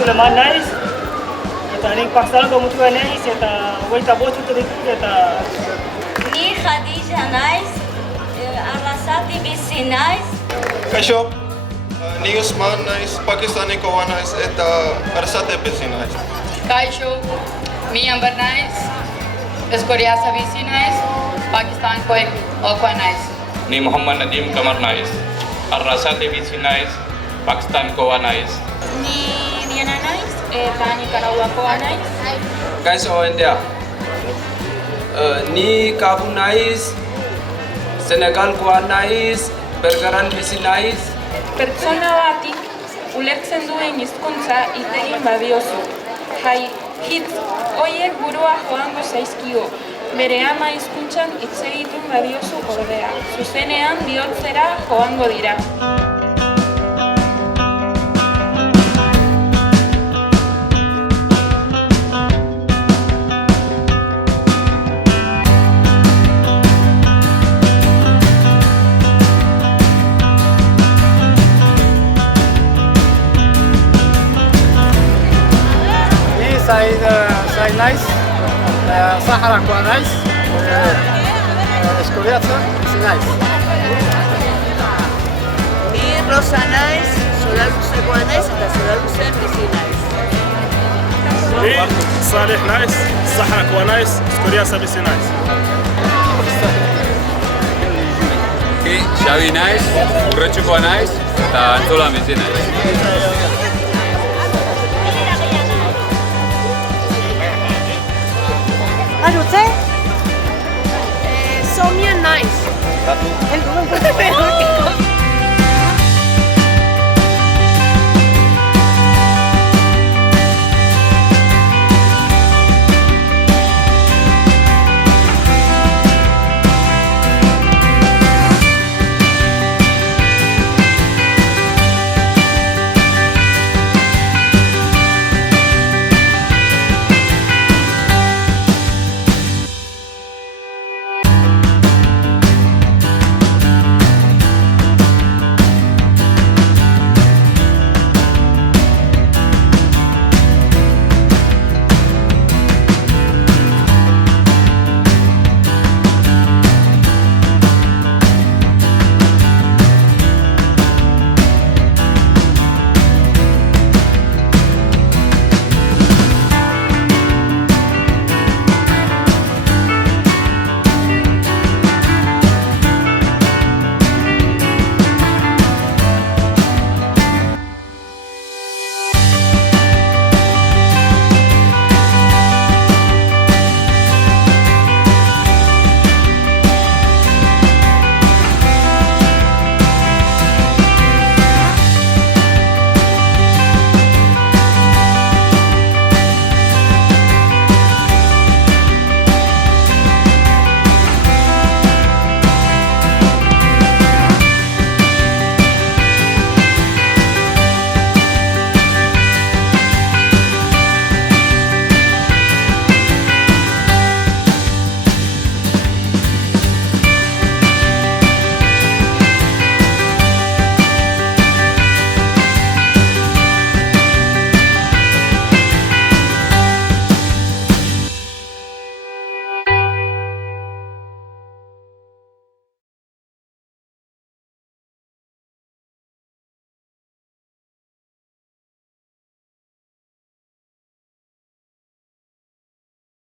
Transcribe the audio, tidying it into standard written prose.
Suleman naiz, eta nik Pakistaneko mutua naiz, eta hogeita bost urte ditut, eta... Ni Khadija naiz, Arrasati bizi naiz. Kaixo, ni Usman naiz, Pakistanikoa naiz, eta Arrasate bizi naiz. Kaixo, ni Amber naiz, Korea bizi naiz, Pakistanikoa naiz. Ni Muhammad Nadim Kamar naiz, Arrasate bizi naiz, Pakistanikoa naiz. Ni Diana naiz, eta Nicaraguakoa naiz. Kaixo India. Ni Kabu naiz, Senegalkoa naiz, Belgaran bizi naiz. Pertsona batik ulertzen duen hizkuntza hitz egin badiozu. Hitz horiek burua joango zaizkio. Bere ama hizkuntzan hitz egiten badiozu ordea. Zuzenean bihotzera joango dira. Said naiz, Saharakoa naiz, Eskoriatza bizi naiz. Ni Rosa naiz, Solalbuzekoa naiz, eta Solalbuzen bizi naiz. Ni Saleh naiz, Saharakoa naiz, Eskoriatza bizi naiz. Ni Xabi naiz, Urretxukoa naiz, eta Antzolan bizi naiz. Arutze? Somia naiz. Tatu. El